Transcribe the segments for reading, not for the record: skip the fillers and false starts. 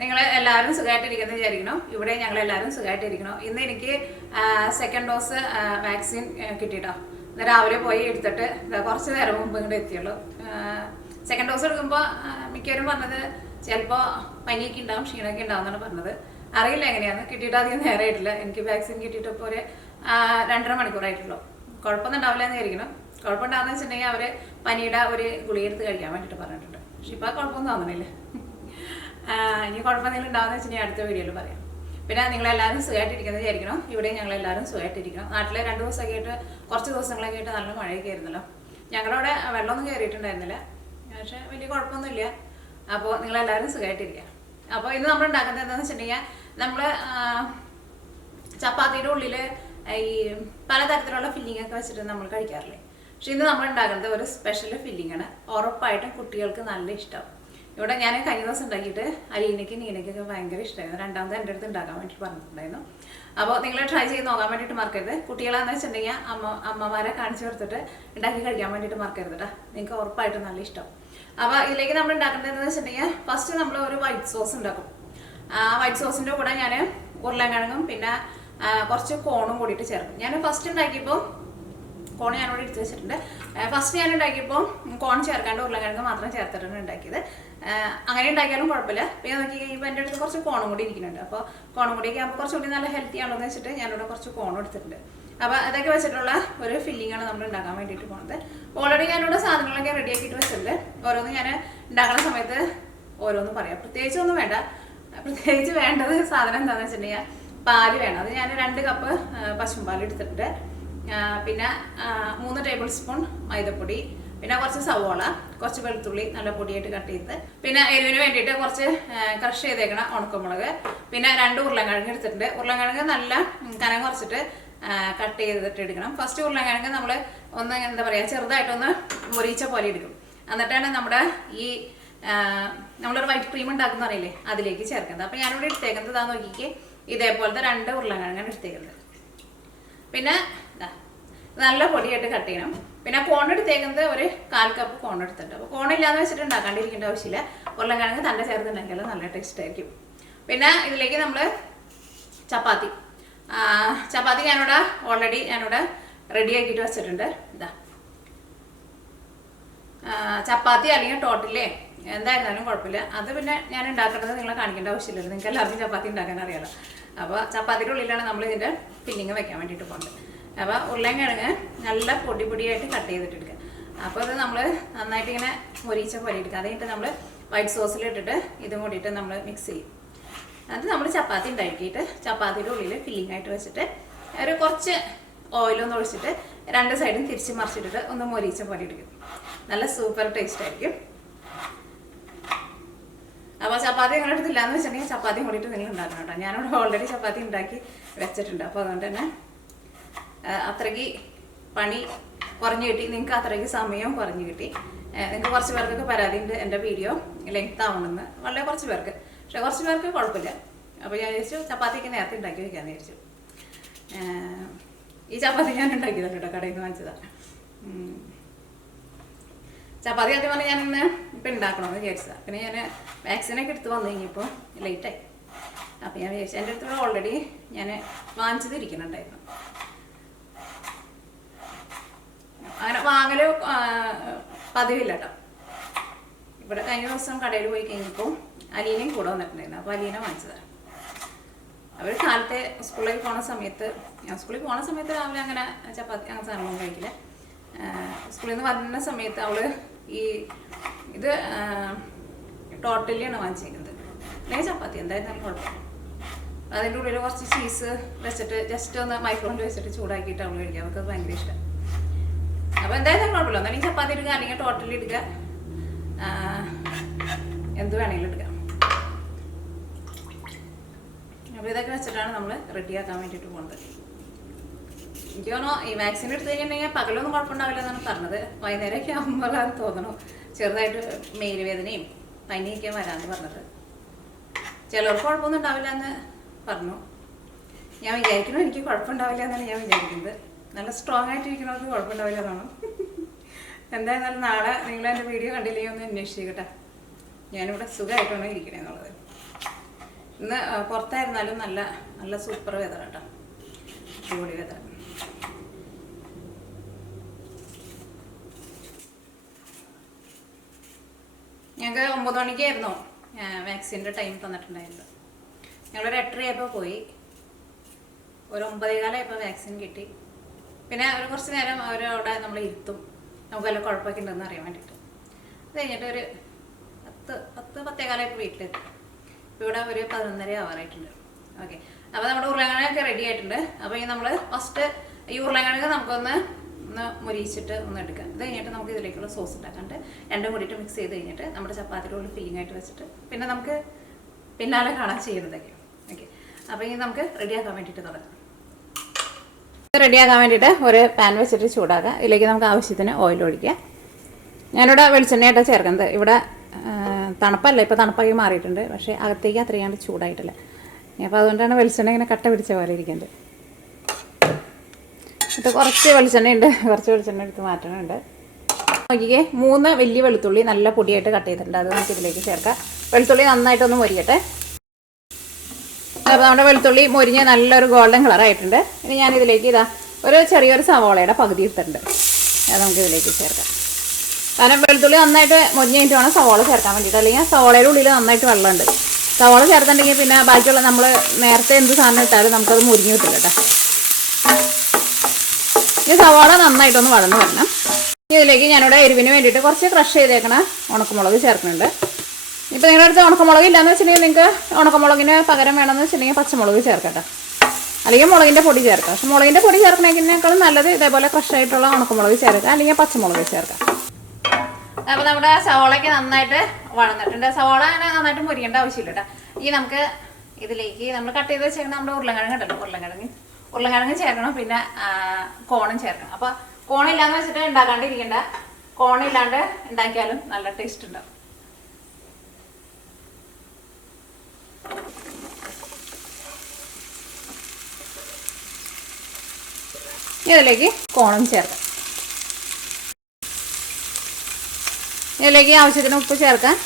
നിങ്ങൾ എല്ലാവരും സുഖമായിട്ടിരിക്കുന്നു വിചാരിക്കണം. ഇവിടെ ഞങ്ങൾ എല്ലാവരും സുഖമായിട്ടിരിക്കണം. ഇന്ന് എനിക്ക് സെക്കൻഡ് ഡോസ് വാക്സിൻ കിട്ടിയിട്ടോ. ഇന്ന് രാവിലെ പോയി എടുത്തിട്ട് കുറച്ച് നേരം മുമ്പ് ഇങ്ങോട്ട് എത്തിയുള്ളൂ. സെക്കൻഡ് ഡോസ് എടുക്കുമ്പോൾ മിക്കവരും പറഞ്ഞത് ചിലപ്പോൾ പനിയൊക്കെ ഉണ്ടാവും, ക്ഷീണമൊക്കെ ഉണ്ടാവും എന്നാണ് പറഞ്ഞത്. അറിയില്ല എങ്ങനെയാണ്. കിട്ടിയിട്ട് അധികം നേരമായിട്ടില്ല. എനിക്ക് വാക്സിൻ കിട്ടിയിട്ട് ഇപ്പോൾ ഒരു 2.5 മണിക്കൂറായിട്ടുള്ളൂ. കുഴപ്പമൊന്നും ഉണ്ടാവില്ല എന്ന് വിചാരിക്കണം. കുഴപ്പമുണ്ടാകുന്ന വെച്ചിട്ടുണ്ടെങ്കിൽ അവർ പനിയുടെ ഒരു ഗുളിക എടുത്ത് കഴിക്കാൻ വേണ്ടിയിട്ട് പറഞ്ഞിട്ടുണ്ട്. പക്ഷെ ഇപ്പോൾ കുഴപ്പമൊന്നും തോന്നണില്ല. ഇനി കുഴപ്പമെന്തെങ്കിലും ഉണ്ടാകുന്ന വെച്ചിട്ടുണ്ടെങ്കിൽ അടുത്ത വീഡിയോയിൽ പറയാം. പിന്നെ നിങ്ങളെല്ലാവരും സുഖമായിട്ടിരിക്കുന്നത് വിചാരിക്കണം. ഇവിടെ ഞങ്ങളെല്ലാവരും സുഖമായിട്ടിരിക്കണം. നാട്ടിലെ 2 ദിവസമൊക്കെ ആയിട്ട് കുറച്ച് ദിവസങ്ങളൊക്കെ ആയിട്ട് നല്ല മഴയൊക്കെ ആയിരുന്നല്ലോ. ഞങ്ങളുടെ അവിടെ വെള്ളമൊന്നും കയറിയിട്ടുണ്ടായിരുന്നില്ല, പക്ഷേ വലിയ കുഴപ്പമൊന്നുമില്ല. അപ്പോൾ നിങ്ങളെല്ലാവരും സുഖമായിട്ടിരിക്കുക. അപ്പോൾ ഇന്ന് നമ്മൾ ഉണ്ടാക്കുന്നത് എന്താണെന്ന് വെച്ചിട്ടുണ്ടെങ്കിൽ നമ്മൾ ചപ്പാത്തിയുടെ ഉള്ളിൽ ഈ പലതരത്തിലുള്ള ഫില്ലിംഗ് ഒക്കെ വെച്ചിട്ട് നമ്മൾ കഴിക്കാറില്ലേ. പക്ഷെ ഇന്ന് നമ്മൾ ഉണ്ടാക്കുന്നത് ഒരു സ്പെഷ്യൽ ഫില്ലിംഗ് ആണ്. ഉറപ്പായിട്ടും കുട്ടികൾക്ക് നല്ല ഇഷ്ടം. ഇവിടെ ഞാൻ കഴിഞ്ഞ ദിവസം ഉണ്ടാക്കിയിട്ട് അലീനയ്ക്കും നീനയ്ക്കൊക്കെ ഭയങ്കര ഇഷ്ടമായിരുന്നു. രണ്ടാമത് എൻ്റെ അടുത്ത് ഉണ്ടാക്കാൻ വേണ്ടിയിട്ട് പറഞ്ഞിട്ടുണ്ടായിരുന്നു. അപ്പോൾ നിങ്ങൾ ട്രൈ ചെയ്ത് നോക്കാൻ വേണ്ടിയിട്ട് മറക്കരുത്. കുട്ടികളാണെന്ന് വെച്ചിട്ടുണ്ടെങ്കിൽ അമ്മമാരെ കാണിച്ചു കൊടുത്തിട്ട് ഉണ്ടാക്കി കഴിക്കാൻ വേണ്ടിയിട്ട് മറക്കരുത് കേട്ടോ. നിങ്ങൾക്ക് ഉറപ്പായിട്ടും നല്ല ഇഷ്ടം. അപ്പോൾ ഇതിലേക്ക് നമ്മൾ ഉണ്ടാക്കേണ്ടത് എന്ന് വെച്ചിട്ടുണ്ടെങ്കിൽ ഫസ്റ്റ് നമ്മൾ ഒരു വൈറ്റ് സോസ് ഉണ്ടാക്കും. ആ വൈറ്റ് സോസിൻ്റെ കൂടെ ഞാൻ ഉരുളക്കിഴങ്ങും പിന്നെ കുറച്ച് കോണും കൂടിയിട്ട് ചേർക്കും. ഞാൻ ഫസ്റ്റ് ഉണ്ടാക്കിയപ്പോൾ കോൺ ഞാനിവിടെ എടുത്ത് വെച്ചിട്ടുണ്ട്. ഫസ്റ്റ് ഞാൻ ഉണ്ടാക്കിയപ്പോൾ കോൺ ചേർക്കാണ്ട് ഉരുളക്കിഴങ്ങ് മാത്രം ചേർത്തിട്ടാണ് ഉണ്ടാക്കിയത്. അങ്ങനെ ഉണ്ടാക്കിയാലും കുഴപ്പമില്ല. പിന്നെ നോക്കി കഴിയുമ്പോൾ എൻ്റെ അടുത്ത് കുറച്ച് കോണും കൂടി ഇരിക്കുന്നുണ്ട്. അപ്പോൾ കോണും കൂടിയൊക്കെ ആകുമ്പോൾ കുറച്ചുകൂടി നല്ല ഹെൽത്തി ആണോ എന്ന് വെച്ചിട്ട് ഞാനിവിടെ കുറച്ച് കോണും എടുത്തിട്ടുണ്ട്. അപ്പോൾ അതൊക്കെ വെച്ചിട്ടുള്ള ഒരു ഫില്ലിംഗ് ആണ് നമ്മൾ ഉണ്ടാക്കാൻ വേണ്ടിയിട്ട് പോകുന്നത്. ഓൾറെഡി ഞാനിവിടെ സാധനങ്ങളൊക്കെ റെഡി ആക്കിയിട്ട് വെച്ചിട്ടുണ്ട്. ഓരോന്ന് ഞാൻ ഉണ്ടാക്കുന്ന സമയത്ത് ഓരോന്നും പറയാം. പ്രത്യേകിച്ചൊന്നും വേണ്ട. പ്രത്യേകിച്ച് വേണ്ടത് സാധനം എന്താണെന്ന് വെച്ചിട്ടുണ്ടെങ്കിൽ പാല് വേണം. അത് ഞാൻ 2 കപ്പ് പശുമ്പാൽ എടുത്തിട്ടുണ്ട്. പിന്നെ 3 ടേബിൾ സ്പൂൺ മൈദപ്പൊടി, പിന്നെ കുറച്ച് സവോള, കുറച്ച് വെളുത്തുള്ളി നല്ല പൊടിയായിട്ട് കട്ട് ചെയ്ത്, പിന്നെ എരിവിന് വേണ്ടിയിട്ട് കുറച്ച് ക്രഷ് ചെയ്തേക്കണ ഉണക്കമുളക്, പിന്നെ 2 ഉരുളക്കിഴങ്ങ് എടുത്തിട്ടുണ്ട്. ഉരുളക്കിഴങ്ങ് നല്ല കനം കുറച്ചിട്ട് കട്ട് ചെയ്തിട്ട് എടുക്കണം. ഫസ്റ്റ് ഉരുളക്കിഴങ്ങ് നമ്മൾ ഒന്ന് എന്താ പറയുക ചെറുതായിട്ടൊന്ന് മൊരിച്ച പോലെ എടുക്കും. എന്നിട്ടാണ് നമ്മുടെ ഈ നമ്മളൊരു വൈറ്റ് ക്രീം ഉണ്ടാക്കുന്ന അറിയില്ലേ അതിലേക്ക് ചേർക്കുന്നത്. അപ്പോൾ ഞാനിവിടെ എടുത്തേക്കുന്നത് ഇതാ നോക്കിക്ക് ഇതേപോലത്തെ 2 ഉരുളക്കിഴങ്ങാണ് എടുത്തേക്കുന്നത്. പിന്നെ നല്ല പൊടിയായിട്ട് കട്ട് ചെയ്യണം. പിന്നെ കോൺ എടുത്തേക്കുന്നത് ഒരു 1/4 കപ്പ് കോൺ എടുത്തിട്ടുണ്ട്. അപ്പോൾ കോണില്ലാന്ന് വെച്ചിട്ട് ഉണ്ടാക്കാണ്ടിരിക്കേണ്ട ആവശ്യമില്ല. ഉരുളക്കിഴങ്ങ് തന്നെ ചേർത്തുണ്ടാക്കിയാൽ നല്ല ടേസ്റ്റ് ആയിരിക്കും. പിന്നെ ഇതിലേക്ക് നമ്മൾ ചപ്പാത്തി ഞാനിവിടെ റെഡി ആക്കിയിട്ട് വെച്ചിട്ടുണ്ട്. ഇതാ ചപ്പാത്തി അല്ലെങ്കിൽ ടോട്ടില്ലേ എന്തായിരുന്നാലും കുഴപ്പമില്ല. അത് പിന്നെ ഞാൻ ഉണ്ടാക്കുന്നത് നിങ്ങളെ കാണിക്കേണ്ട ആവശ്യമില്ലല്ലോ. നിങ്ങൾക്ക് എല്ലാവർക്കും ചപ്പാത്തി ഉണ്ടാക്കാൻ അറിയാലോ. അപ്പോൾ ചപ്പാത്തിയുടെ ഉള്ളിലാണ് നമ്മൾ ഇതിൻ്റെ ഫില്ലിങ് വെക്കാൻ വേണ്ടിയിട്ട് പോകുന്നത്. അപ്പോൾ ഉരുളക്കിഴങ്ങ് നല്ല പൊടിയായിട്ട് കട്ട് ചെയ്തിട്ടെടുക്കുക. അപ്പോൾ അത് നമ്മൾ നന്നായിട്ട് ഇങ്ങനെ മൊരിച്ച പോലെ എടുക്കുക. അത് കഴിഞ്ഞിട്ട് നമ്മൾ വൈറ്റ് സോസിലിട്ടിട്ട് ഇതും കൂടിയിട്ട് നമ്മൾ മിക്സ് ചെയ്യും. അത് നമ്മൾ ചപ്പാത്തി ഉണ്ടാക്കിയിട്ട് ചപ്പാത്തിയുടെ ഉള്ളിൽ ഫില്ലിംഗ് ആയിട്ട് വെച്ചിട്ട് ഒരു കുറച്ച് ഓയിലൊന്ന് ഒഴിച്ചിട്ട് 2 സൈഡും തിരിച്ച് മറിച്ചിട്ടിട്ട് ഒന്ന് മൊരിച്ച പോലെ എടുക്കും. നല്ല സൂപ്പർ ടേസ്റ്റ് ആയിരിക്കും. അപ്പോൾ ചപ്പാത്തി നിങ്ങളുടെ അടുത്തില്ല എന്ന് വെച്ചിട്ടുണ്ടെങ്കിൽ ചപ്പാത്തിയും കൂടിയിട്ട് നിങ്ങൾ ഉണ്ടാക്കണം കേട്ടോ. ഞാനിവിടെ ഓൾറെഡി ചപ്പാത്തി ഉണ്ടാക്കി വെച്ചിട്ടുണ്ട്. അപ്പോൾ അതുകൊണ്ട് തന്നെ അത്രയ്ക്ക് പണി കുറഞ്ഞു കിട്ടി. നിങ്ങൾക്ക് അത്രയ്ക്ക് സമയവും കുറഞ്ഞു കിട്ടി. നിങ്ങൾക്ക് കുറച്ച് പേർക്കൊക്കെ പരാതി ഉണ്ട് എൻ്റെ വീഡിയോ ലെങ്ത് ആവണമെന്ന്. വളരെ കുറച്ച് പേർക്ക്, പക്ഷെ കുറച്ച് പേർക്ക് കുഴപ്പമില്ല. അപ്പോൾ ഞാൻ വിചാരിച്ചു ചപ്പാത്തിക്ക് നേരത്തെ ഉണ്ടാക്കി വയ്ക്കാമെന്ന് വിചാരിച്ചു. ഈ ചപ്പാത്തി ഞാൻ ഉണ്ടാക്കിയതാണ് കേട്ടോ, കടയിൽ നിന്ന് വാങ്ങിച്ചതാണ്. ചപ്പാത്തി ആദ്യം പറഞ്ഞാൽ ഞാനിന്ന് ഇപ്പം ഉണ്ടാക്കണമെന്ന് വിചാരിച്ചതാണ്. പിന്നെ ഞാൻ വാക്സിനൊക്കെ എടുത്ത് വന്നു കഴിഞ്ഞപ്പോൾ ലേറ്റായി. അപ്പോൾ ഞാൻ വിചാരിച്ചു എൻ്റെ അടുത്തുള്ള ഓൾറെഡി ഞാൻ വാങ്ങിച്ചത് ഇരിക്കുന്നുണ്ടായിരുന്നു. അങ്ങനെ വാങ്ങൽ പതിവില്ല കേട്ടോ. ഇവിടെ കഴിഞ്ഞ ദിവസം കടയിൽ പോയി കഴിഞ്ഞപ്പോൾ അലീനയും കൂടെ വന്നിട്ടുണ്ടായിരുന്നു. അപ്പോൾ അലീന വാങ്ങിച്ചതാണ്. അവർ കാലത്തെ സ്കൂളിലേക്ക് പോണ സമയത്ത് രാവിലെ അങ്ങനെ ചപ്പാത്തി അങ്ങനെ സാധനങ്ങളൊന്നും കഴിക്കില്ല. സ്കൂളിൽ നിന്ന് വരുന്ന സമയത്ത് അവൾ ഇത് ടോർട്ടില്ലയാണ് വാങ്ങിച്ചിരിക്കുന്നത്. അല്ലെങ്കിൽ ചപ്പാത്തി എന്തായിരുന്നാലും കുഴപ്പമില്ല. അതിൻ്റെ ഉള്ളിൽ കുറച്ച് ചീസ് വെച്ചിട്ട് ജസ്റ്റ് ഒന്ന് മൈക്രോവേവിൽ വെച്ചിട്ട് ചൂടാക്കിയിട്ട് അവൾ കഴിക്കുക. അവൾക്ക് അത് ഭയങ്കര ഇഷ്ടം. അപ്പോൾ എന്തായാലും കുഴപ്പമില്ല. ഒന്നെങ്കിൽ ചപ്പാത്തി എടുക്കുക, അല്ലെങ്കിൽ ടോട്ടലി എടുക്കുക, എന്ത് വേണമെങ്കിലും എടുക്കാം. അപ്പോൾ ഇതൊക്കെ വെച്ചിട്ടാണ് നമ്മൾ റെഡിയാക്കാൻ വേണ്ടിയിട്ട് പോകുന്നത്. എനിക്ക് തോന്നുന്നു ഈ വാക്സിൻ എടുത്തു കഴിഞ്ഞിട്ടുണ്ടെങ്കിൽ പകലൊന്നും കുഴപ്പമുണ്ടാവില്ല എന്നാണ് പറഞ്ഞത്. വൈകുന്നേരമൊക്കെ ആകുമ്പോഴാണ് തോന്നണു ചെറുതായിട്ട് മേലുവേദനയും പനിയൊക്കെ വരാമെന്ന് പറഞ്ഞത്. ചിലർക്ക് കുഴപ്പമൊന്നും ഉണ്ടാവില്ല എന്ന് പറഞ്ഞു. ഞാൻ വിചാരിക്കുന്നു എനിക്ക് കുഴപ്പമുണ്ടാവില്ല എന്നാണ് ഞാൻ വിചാരിക്കുന്നത്. നല്ല സ്ട്രോങ് ആയിട്ടിരിക്കുന്നവർക്ക് കുഴപ്പമുണ്ടാവില്ല എന്നാണ്. എന്തായിരുന്നാലും നാളെ നിങ്ങൾ എൻ്റെ വീഡിയോ കണ്ടില്ലെങ്കിൽ ഒന്ന് അന്വേഷിക്കട്ടെ ഞാനിവിടെ സുഖമായിട്ടാണ് ഇരിക്കണേ എന്നുള്ളത്. ഇന്ന് പുറത്തായിരുന്നാലും നല്ല നല്ല സൂപ്പർ വെതർ കേട്ടോ, അടിപൊളി വെതർ. ഞങ്ങൾക്ക് 9 മണിക്കായിരുന്നു വാക്സിൻ്റെ ടൈം തന്നിട്ടുണ്ടായിരുന്നത്. ഞങ്ങളൊരു 8:30 പോയി, ഒരു 9:15 വാക്സിൻ കിട്ടി. പിന്നെ ഒരു കുറച്ച് നേരം അവരവിടെ നമ്മൾ ഇരുത്തും, നമുക്ക് വല്ല കുഴപ്പമൊക്കെ ഉണ്ടെന്ന് അറിയാൻ വേണ്ടിയിട്ട്. അത് കഴിഞ്ഞിട്ട് ഒരു 10-10:15 വീട്ടിലെത്തി. ഇപ്പോൾ ഇവിടെ ഒരു 11:30 ആവാറായിട്ടുണ്ട്. ഓക്കെ, അപ്പോൾ നമ്മുടെ ഉരുളക്കിഴങ്ങൊക്കെ റെഡി ആയിട്ടുണ്ട്. അപ്പോൾ ഈ നമ്മൾ ഫസ്റ്റ് ഈ ഉരുളക്കിഴങ്ങ് നമുക്കൊന്ന് മുരിയിച്ചിട്ട് ഒന്ന് എടുക്കാം. ഇത് കഴിഞ്ഞിട്ട് നമുക്ക് ഇതിലേക്കുള്ള സോസ് ഉണ്ടാക്കാണ്ട് രണ്ടും കൂടിയിട്ട് മിക്സ് ചെയ്ത് കഴിഞ്ഞിട്ട് നമ്മുടെ ചപ്പാത്തിയുടെ ഫില്ലിംഗ് ആയിട്ട് വെച്ചിട്ട് പിന്നെ നമുക്ക് പിന്നാലെ കാണാൻ ചെയ്യുന്നതൊക്കെ. ഓക്കെ, അപ്പോൾ ഇനി നമുക്ക് റെഡിയാക്കാൻ വേണ്ടിയിട്ട് തുടങ്ങാം. റെഡിയാക്കാൻ വേണ്ടിയിട്ട് ഒരു പാൻ വെച്ചിട്ട് ചൂടാക്കുക. ഇതിലേക്ക് നമുക്ക് ആവശ്യത്തിന് ഓയിൽ ഒഴിക്കുക. ഞാനിവിടെ വെളിച്ചെണ്ണയായിട്ടാണ് ചേർക്കുന്നത്. ഇവിടെ തണുപ്പല്ല, ഇപ്പോൾ തണുപ്പാക്കി മാറിയിട്ടുണ്ട്, പക്ഷേ അകത്തേക്ക് അത്രയാണ്ട് ചൂടായിട്ടില്ല. അപ്പോൾ അതുകൊണ്ടാണ് വെളിച്ചെണ്ണ ഇങ്ങനെ കട്ട പിടിച്ച പോലെ ഇരിക്കുന്നത്. ഇത് കുറച്ച് വെളിച്ചെണ്ണ ഉണ്ട്, കുറച്ച് വെളിച്ചെണ്ണ എടുത്ത് മാറ്റണുണ്ട്. നോക്കിക്കേ, 3 വലിയ വെളുത്തുള്ളി നല്ല പൊടിയായിട്ട് കട്ട് ചെയ്തിട്ടുണ്ട്, അത് നമുക്ക് ഇതിലേക്ക് ചേർക്കാം. വെളുത്തുള്ളി നന്നായിട്ടൊന്ന് മൊരിയട്ടെ. അപ്പോൾ നമ്മുടെ വെളുത്തുള്ളി മൊരിഞ്ഞ് നല്ലൊരു ഗോൾഡൻ കളറായിട്ടുണ്ട്. ഇനി ഞാനിതിലേക്ക് ഒരു ചെറിയൊരു സവോളയുടെ പകുതി എടുത്തിട്ടുണ്ട്, അത് നമുക്ക് ഇതിലേക്ക് ചേർക്കാം. കാരണം വെളുത്തുള്ളി നന്നായിട്ട് മൊരിഞ്ഞ് കഴിഞ്ഞിട്ട് വേണം സവോള ചേർക്കാൻ വേണ്ടിയിട്ട്, അല്ലെങ്കിൽ സവോളയുടെ ഉള്ളിൽ നന്നായിട്ട് വെള്ളമുണ്ട്. സവോള ചേർത്തിട്ടുണ്ടെങ്കിൽ പിന്നെ ബാക്കിയുള്ള നമ്മൾ നേരത്തെ എന്ത് സാധനം ഇട്ടാലും നമുക്കത് മുരിഞ്ഞ് കിട്ടില്ല കേട്ടോ. ഈ സവാള നന്നായിട്ടൊന്ന് വളർന്ന് വരണം. ഇതിലേക്ക് ഞാനിവിടെ എരിവിന് വേണ്ടിയിട്ട് കുറച്ച് ക്രഷ് ചെയ്തേക്കണ ഉണക്കമുളക് ചേർക്കുന്നുണ്ട്. ഇപ്പോൾ നിങ്ങളുടെ അടുത്ത് ഉണക്കമുളക് ഇല്ലയെന്ന് വെച്ചിട്ടുണ്ടെങ്കിൽ നിങ്ങൾക്ക് ഉണക്കമുളകിന് പകരം വേണമെന്ന് വെച്ചിട്ടുണ്ടെങ്കിൽ പച്ചമുളക് ചേർക്കട്ടെ, അല്ലെങ്കിൽ മുളകിൻ്റെ പൊടി ചേർക്കാം. പക്ഷെ മുളകിൻ്റെ പൊടി ചേർക്കണമെങ്കിനേക്കാളും നല്ലത് ഇതേപോലെ ക്രഷ് ആയിട്ടുള്ള ഉണക്കമുളക് ചേർക്കാം, അല്ലെങ്കിൽ പച്ചമുളക് ചേർക്കാം. അപ്പോൾ നമ്മുടെ സവാളയ്ക്ക് നന്നായിട്ട് വളർന്നിട്ടുണ്ട്. സവാള അങ്ങനെ നന്നായിട്ട് മുരിക്കേണ്ട ആവശ്യമില്ല കേട്ടോ. ഈ നമുക്ക് ഇതിലേക്ക് നമ്മൾ കട്ട് ചെയ്ത് വെച്ചേക്കുന്ന നമ്മുടെ ഉരുളക്കിഴങ്ങ് ഉണ്ടല്ലോ, ഉരുളക്കിഴങ്ങ് ചേർക്കണം, പിന്നെ കോണും ചേർക്കണം. അപ്പോൾ കോണില്ലാന്ന് വെച്ചിട്ട് ഉണ്ടാക്കാണ്ടിരിക്കണ്ട, കോണില്ലാണ്ട് ഉണ്ടാക്കിയാലും നല്ല ടേസ്റ്റ് ഉണ്ടാവും. ഇതിലേക്ക് കോണും ചേർക്കാം. ഇതിലേക്ക് ആവശ്യത്തിന് ഉപ്പ് ചേർക്കാം.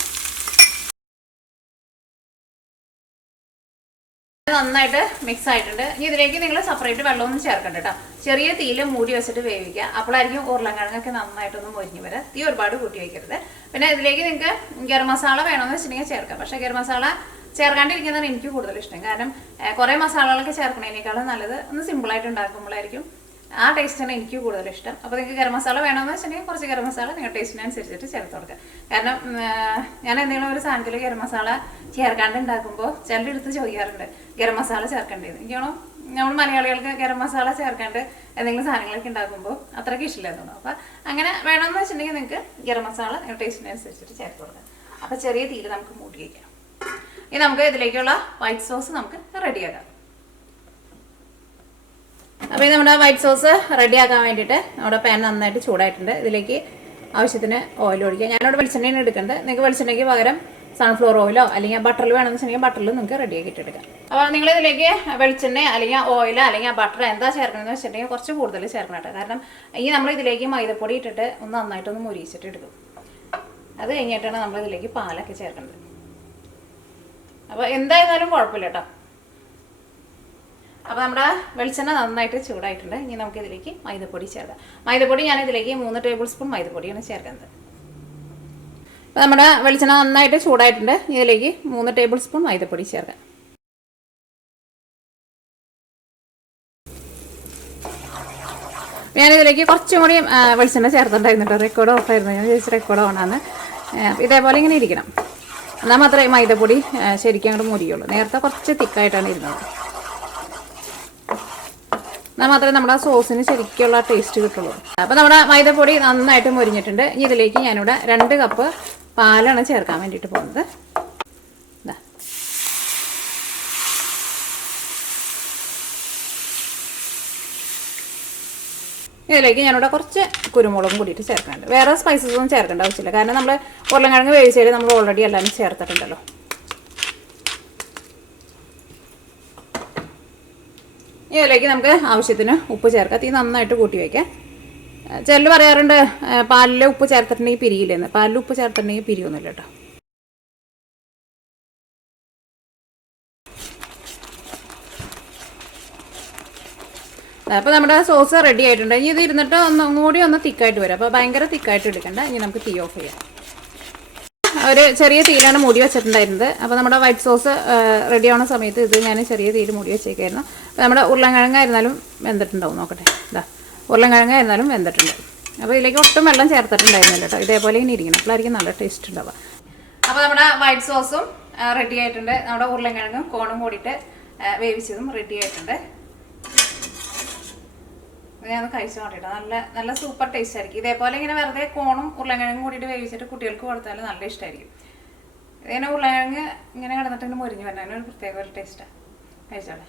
നന്നായിട്ട് മിക്സ് ആയിട്ടുണ്ട്. ഇനി ഇതിലേക്ക് നിങ്ങൾ സെപ്പറേറ്റ് വെള്ളമൊന്നും ചേർക്കണ്ട കേട്ടോ. ചെറിയ തീയിൽ മൂടി വെച്ചിട്ട് വേവിക്കുക. അപ്പോഴായിരിക്കും ഉരുളക്കിഴങ്ങൊക്കെ നന്നായിട്ടൊന്ന് മൊരിഞ്ഞ് വരാം. തീ ഒരുപാട് കൂട്ടി വയ്ക്കരുത്. പിന്നെ ഇതിലേക്ക് നിങ്ങൾക്ക് ഗരം മസാല വേണമെന്ന് വെച്ചിട്ടുണ്ടെങ്കിൽ ചേർക്കാം. പക്ഷേ ഗരം മസാല ചേർക്കാണ്ടിരിക്കുന്നതാണ് എനിക്ക് കൂടുതൽ ഇഷ്ടം. കാരണം കുറേ മസാലകളൊക്കെ ചേർക്കുന്നതിനേക്കാളും നല്ലത് ഒന്ന് സിമ്പിളായിട്ട് ഉണ്ടാക്കുമ്പോഴായിരിക്കും ആ ടേസ്റ്റാണ് എനിക്ക് കൂടുതൽ ഇഷ്ടം. അപ്പോൾ നിങ്ങൾക്ക് ഗരം മസാല വേണമെന്ന് വെച്ചിട്ടുണ്ടെങ്കിൽ കുറച്ച് ഗരം മസാല നിങ്ങളുടെ ടേസ്റ്റിനനുസരിച്ചിട്ട് ചേർത്ത് കൊടുക്കുക. കാരണം ഞാൻ എന്തെങ്കിലും ഒരു സാധനത്തിൽ ഗരം മസാല ചേർക്കാണ്ട് ഉണ്ടാക്കുമ്പോൾ ചിലരെടുത്ത് ചോദിക്കാറുണ്ട് ഗരം മസാല ചേർക്കേണ്ടത്. എനിക്കാണോ നമ്മൾ മലയാളികൾക്ക് ഗരം മസാല ചേർക്കാണ്ട് എന്തെങ്കിലും സാധനങ്ങളൊക്കെ ഉണ്ടാക്കുമ്പോൾ അത്രയ്ക്ക് ഇഷ്ടമില്ല തോന്നും. അപ്പോൾ അങ്ങനെ വേണമെന്ന് വെച്ചിട്ടുണ്ടെങ്കിൽ നിങ്ങൾക്ക് ഗരം മസാല നിങ്ങളുടെ ടേസ്റ്റിനനുസരിച്ചിട്ട് ചേർത്ത് കൊടുക്കുക. അപ്പോൾ ചെറിയ തീയിൽ നമുക്ക് മൂടി വയ്ക്കാം. ഇനി നമുക്ക് ഇതിലേക്കുള്ള വൈറ്റ് സോസ് നമുക്ക് റെഡിയാക്കാം. അപ്പോൾ ഇത് നമ്മുടെ വൈറ്റ് സോസ് റെഡിയാക്കാൻ വേണ്ടിയിട്ട് നമ്മുടെ പാൻ നന്നായിട്ട് ചൂടായിട്ടുണ്ട്. ഇതിലേക്ക് ആവശ്യത്തിന് ഓയിൽ ഒഴിക്കുക. ഞാനിവിടെ വെളിച്ചെണ്ണയാണ് എടുക്കേണ്ടത്. നിങ്ങൾക്ക് വെളിച്ചെണ്ണയ്ക്ക് പകരം സൺഫ്ലവർ ഓയിലോ അല്ലെങ്കിൽ ബട്ടറിൽ വേണമെന്ന് വെച്ചിട്ടുണ്ടെങ്കിൽ ബട്ടറിൽ നിങ്ങൾക്ക് റെഡിയാക്കിയിട്ട് എടുക്കാം. അപ്പോൾ നിങ്ങൾ ഇതിലേക്ക് വെളിച്ചെണ്ണ അല്ലെങ്കിൽ ഓയിൽ അല്ലെങ്കിൽ ബട്ടർ എന്താ ചേർക്കണമെന്ന് വെച്ചിട്ടുണ്ടെങ്കിൽ കുറച്ച് കൂടുതൽ ചേർക്കണം കേട്ടോ. കാരണം ഈ നമ്മൾ ഇതിലേക്ക് മൈദപ്പൊടി ഇട്ടിട്ട് ഒന്ന് നന്നായിട്ടൊന്ന് മുരിയിച്ചിട്ട് എടുക്കും. അത് കഴിഞ്ഞിട്ടാണ് നമ്മൾ ഇതിലേക്ക് പാലൊക്കെ ചേർക്കേണ്ടത്. അപ്പോൾ എന്തായിരുന്നാലും കുഴപ്പമില്ല കേട്ടോ. അപ്പോൾ നമ്മുടെ വെളിച്ചെണ്ണ നന്നായിട്ട് ചൂടായിട്ടുണ്ട്. ഇനി നമുക്ക് ഇതിലേക്ക് മൈദപ്പൊടി ചേർക്കാം. മൈദപ്പൊടി ഞാൻ ഇതിലേക്ക് 3 ടേബിൾ സ്പൂൺ മൈദപ്പൊടിയാണ് ചേർക്കുന്നത്. അപ്പോൾ നമ്മുടെ വെളിച്ചെണ്ണ നന്നായിട്ട് ചൂടായിട്ടുണ്ട്. ഇതിലേക്ക് 3 ടേബിൾ സ്പൂൺ മൈദപ്പൊടി ചേർക്കാം. ഞാനിതിലേക്ക് കുറച്ചും കൂടി വെളിച്ചെണ്ണ ചേർത്തിട്ടുണ്ടായിരുന്നു കേട്ടോ. റെക്കോർഡ് ഓഫായിരുന്നു. ഞാൻ ചോദിച്ചു റെക്കോർഡ് ഓണാണ്. ഇതേപോലെ ഇങ്ങനെ ഇരിക്കണം, എന്നാൽ മാത്രമേ മൈദപ്പൊടി ശരിക്കും അങ്ങോട്ട് മുരിയുള്ളൂ. നേരത്തെ കുറച്ച് തിക്കായിട്ടാണ് ഇരുന്നത്, എന്നാൽ മാത്രമേ നമ്മുടെ സോസിന് ശരിക്കുള്ള ടേസ്റ്റ് കിട്ടുള്ളൂ. അപ്പോൾ നമ്മുടെ മൈദപ്പൊടി നന്നായിട്ട് മുരിഞ്ഞിട്ടുണ്ട്. ഇനി ഇതിലേക്ക് ഞാനിവിടെ 2 കപ്പ് പാലാണ് ചേർക്കാൻ വേണ്ടിയിട്ട് പോകുന്നത്. ഇതിലേക്ക് ഞാനിവിടെ കുറച്ച് കുരുമുളകും കൂടിയിട്ട് ചേർക്കുന്നുണ്ട്. വേറെ സ്പൈസസ് ഒന്നും ചേർക്കേണ്ട ആവശ്യമില്ല. കാരണം നമ്മൾ ഉരുളക്കിഴങ്ങ് വേവിച്ചതിൽ നമ്മൾ ഓൾറെഡി എല്ലാം ചേർത്തിട്ടുണ്ടല്ലോ. ഇതിലേക്ക് നമുക്ക് ആവശ്യത്തിന് ഉപ്പ് ചേർക്കാം. തീ നന്നായിട്ട് കൂട്ടി വയ്ക്കാം. ചിലർ പറയാറുണ്ട് പാലിൽ ഉപ്പ് ചേർത്തിട്ടുണ്ടെങ്കിൽ പിരിയില്ലെന്ന്. പാലിൽ ഉപ്പ് ചേർത്തിട്ടുണ്ടെങ്കിൽ പിരിയൊന്നുമില്ല കേട്ടോ. അപ്പോൾ നമ്മുടെ സോസ് റെഡി ആയിട്ടുണ്ട്. ഇനി ഇത് ഇരുന്നിട്ട് ഒന്നുകൂടി ഒന്ന് തിക്കായിട്ട് വരും. അപ്പോൾ ഭയങ്കര തിക്കായിട്ട് എടുക്കണ്ട. ഇനി നമുക്ക് തീ ഓഫ് ചെയ്യാം. ഒരു ചെറിയ തീയിലാണ് മൂടി വെച്ചിട്ടുണ്ടായിരുന്നത്. അപ്പോൾ നമ്മുടെ വൈറ്റ് സോസ് റെഡി ആവുന്ന സമയത്ത് ഇത് ഞാൻ ചെറിയ തീയിൽ മൂടി വെച്ചേക്കായിരുന്നു. അപ്പോൾ നമ്മുടെ ഉരുളൻകിഴങ്ങായിരുന്നാലും വെന്തിട്ടുണ്ടാവും. നോക്കട്ടെ, ഇതാ ഉരുളൻകിഴങ്ങായിരുന്നാലും വെന്തിട്ടുണ്ട്. അപ്പോൾ ഇതിലേക്ക് ഒട്ടും വെള്ളം ചേർത്തിട്ടുണ്ടായിരുന്നില്ല കേട്ടോ. ഇതേപോലെ ഇങ്ങനെ ഇരിക്കണം. അപ്പോഴായിരിക്കും നല്ല ടേസ്റ്റ് ഉണ്ടാവുക. അപ്പോൾ നമ്മുടെ വൈറ്റ് സോസും റെഡി ആയിട്ടുണ്ട്. നമ്മുടെ ഉരുളൻകിഴങ്ങും കോണും കൂടിയിട്ട് വേവിച്ചതും റെഡി ആയിട്ടുണ്ട്. ഞാൻ കഴിച്ചു നോക്കിയിട്ട് നല്ല സൂപ്പർ ടേസ്റ്റ് ആയിരിക്കും. ഇതേപോലെ ഇങ്ങനെ വെറുതെ കോണും ഉരുളൻകിഴങ്ങും കൂടിയിട്ട് വേവിച്ചിട്ട് കുട്ടികൾക്ക് കൊടുത്താൽ നല്ല ഇഷ്ടമായിരിക്കും. ഇങ്ങനെ ഉരുളൻകിഴങ്ങ് ഇങ്ങനെ കിടന്നിട്ട് ഇങ്ങനെ മുരിഞ്ഞ് വരണം. അതിനൊരു പ്രത്യേക ഒരു ടേസ്റ്റാണ്. കഴിച്ചോളെ.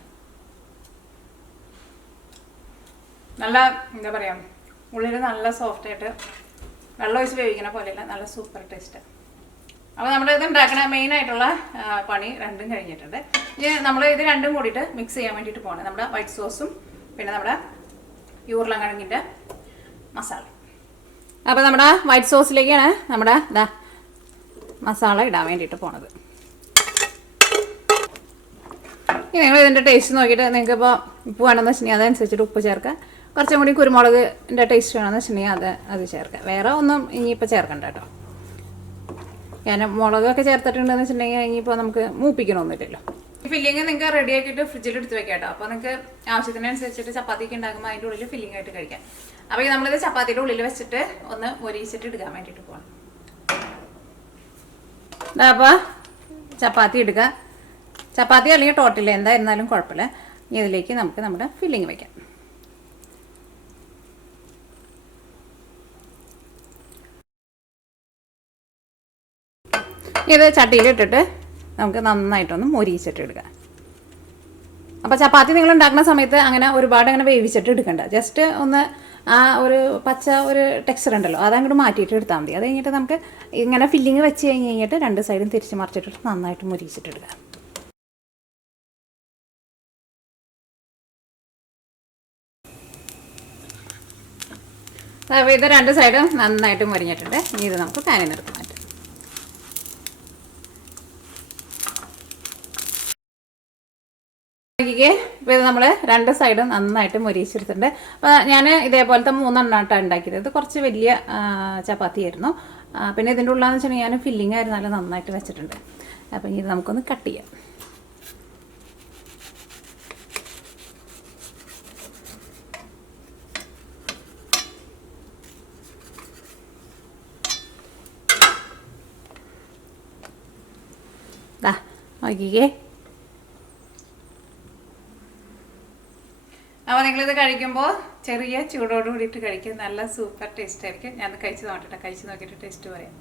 നല്ല എന്താ പറയുക, ഉള്ളിൽ നല്ല സോഫ്റ്റായിട്ട് വെള്ളം ഒഴിച്ച് വേവിക്കണ പോലെയല്ല, നല്ല സൂപ്പർ ടേസ്റ്റാണ്. അപ്പോൾ നമ്മൾ ഇത് ഉണ്ടാക്കണ മെയിനായിട്ടുള്ള പണി രണ്ടും കഴിഞ്ഞിട്ടുണ്ട്. ഇനി നമ്മൾ ഇത് രണ്ടും കൂടിയിട്ട് മിക്സ് ചെയ്യാൻ വേണ്ടിയിട്ട് പോകണം. നമ്മുടെ വൈറ്റ് സോസും പിന്നെ നമ്മുടെ ഉരുളൻകിഴങ്ങിൻ്റെ മസാല. അപ്പോൾ നമ്മുടെ വൈറ്റ് സോസിലേക്കാണ് നമ്മുടെ മസാല ഇടാൻ വേണ്ടിയിട്ട് പോണത്. ഇനി നിങ്ങൾ ഇതിൻ്റെ ടേസ്റ്റ് നോക്കിയിട്ട് നിങ്ങൾക്ക് ഇപ്പോൾ ഉപ്പ് വേണമെന്ന് വെച്ചിട്ടുണ്ടെങ്കിൽ അതനുസരിച്ചിട്ട് ഉപ്പ് ചേർക്കുക. കുറച്ചും കൂടി കുരുമുളകിൻ്റെ ടേസ്റ്റ് വേണമെന്ന് വെച്ചിട്ടുണ്ടെങ്കിൽ അത് ചേർക്കുക. വേറെ ഒന്നും ഇനിയിപ്പോൾ ചേർക്കണ്ട കേട്ടോ. ഞാൻ മുളകൊക്കെ ചേർത്തിട്ടുണ്ടെന്ന് വെച്ചിട്ടുണ്ടെങ്കിൽ ഇനിയിപ്പോൾ നമുക്ക് മൂപ്പിക്കണമൊന്നുമില്ലല്ലോ. ഈ ഫില്ലിങ് നിങ്ങൾക്ക് റെഡി ആക്കിയിട്ട് ഫ്രിഡ്ജിൽ എടുത്ത് വെക്കാം കേട്ടോ. അപ്പോൾ നിങ്ങൾക്ക് ആവശ്യത്തിനനുസരിച്ചിട്ട് ചപ്പാത്തിക്ക് ഉണ്ടാക്കുമ്പോൾ അതിൻ്റെ ഉള്ളിൽ ഫില്ലിംഗ് ആയിട്ട് കഴിക്കാം. അപ്പോൾ നമ്മളിത് ചപ്പാത്തിയുടെ ഉള്ളിൽ വെച്ചിട്ട് ഒന്ന് മൊരിയിച്ചിട്ട് എടുക്കാൻ വേണ്ടിയിട്ട് പോകണം. അപ്പോൾ ചപ്പാത്തി എടുക്കുക. ചപ്പാത്തി അല്ലെങ്കിൽ ടോർട്ടില്ല എന്തായിരുന്നാലും കുഴപ്പമില്ല. ഇനി ഇതിലേക്ക് നമുക്ക് നമ്മുടെ ഫില്ലിങ് വയ്ക്കാം. ഇത് ചട്ടിയിലിട്ടിട്ട് നമുക്ക് നന്നായിട്ടൊന്ന് മൊരിയിച്ചിട്ട് എടുക്കാം. അപ്പോൾ ചപ്പാത്തി നിങ്ങൾ ഉണ്ടാക്കുന്ന സമയത്ത് അങ്ങനെ ഒരുപാട് അങ്ങനെ വേവിച്ചിട്ട് എടുക്കണ്ട. ജസ്റ്റ് ഒന്ന് ആ ഒരു പച്ച ഒരു ടെക്സ്ചർ ഉണ്ടല്ലോ അതങ്ങോട്ട് മാറ്റിയിട്ട് എടുത്താൽ മതി. അത് കഴിഞ്ഞിട്ട് നമുക്ക് ഇങ്ങനെ ഫില്ലിങ് വെച്ച് കഴിഞ്ഞിട്ട് രണ്ട് സൈഡും തിരിച്ച് മറിച്ചിട്ടിട്ട് നന്നായിട്ട് മൊരിയിച്ചിട്ട് എടുക്കാം. അപ്പോൾ ഇത് രണ്ട് സൈഡും നന്നായിട്ട് മൊരിഞ്ഞിട്ടുണ്ട്. ഇനി ഇത് നമുക്ക് പാനിൽ നിന്ന് എടുത്ത് മാറ്റാം. ഇപ്പോൾ ഇത് നമ്മൾ രണ്ട് സൈഡും നന്നായിട്ട് മൊരിയിച്ചെടുത്തിട്ടുണ്ട്. അപ്പോൾ ഞാൻ ഇതേപോലത്തെ 3 എണ്ണമായിട്ടാണ് ഉണ്ടാക്കിയത്. ഇത് കുറച്ച് വലിയ ചപ്പാത്തി ആയിരുന്നു. പിന്നെ ഇതിൻ്റെ ഉള്ളതെന്ന് വെച്ചിട്ടുണ്ടെങ്കിൽ ഞാൻ ഫില്ലിംഗ് ആയിരുന്നു നല്ല നന്നായിട്ട് വെച്ചിട്ടുണ്ട്. അപ്പോൾ ഇനി ഇത് നമുക്കൊന്ന് കട്ട് ചെയ്യാം. നോക്കിക്കേ. അപ്പോൾ നിങ്ങളിത് കഴിക്കുമ്പോൾ ചെറിയ ചൂടോട് കൂടിയിട്ട് കഴിക്കും. നല്ല സൂപ്പർ ടേസ്റ്റ് ആയിരിക്കും. ഞാൻ കഴിച്ച് നോക്കിയിട്ട് ടേസ്റ്റ് പറയാം.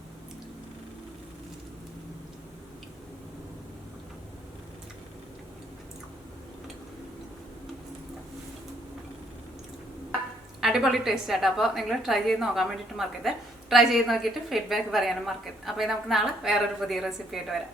അടിപൊളി ടേസ്റ്റ് ആട്ടോ. അപ്പോൾ നിങ്ങൾ ട്രൈ ചെയ്ത് നോക്കാൻ വേണ്ടിയിട്ട് മറക്കരുത്. ട്രൈ ചെയ്ത് നോക്കിയിട്ട് ഫീഡ്ബാക്ക് പറയാനും മറക്കരുത്. അപ്പോൾ നമുക്ക് നാളെ വേറൊരു പുതിയ റെസിപ്പി ആയിട്ട് വരാം.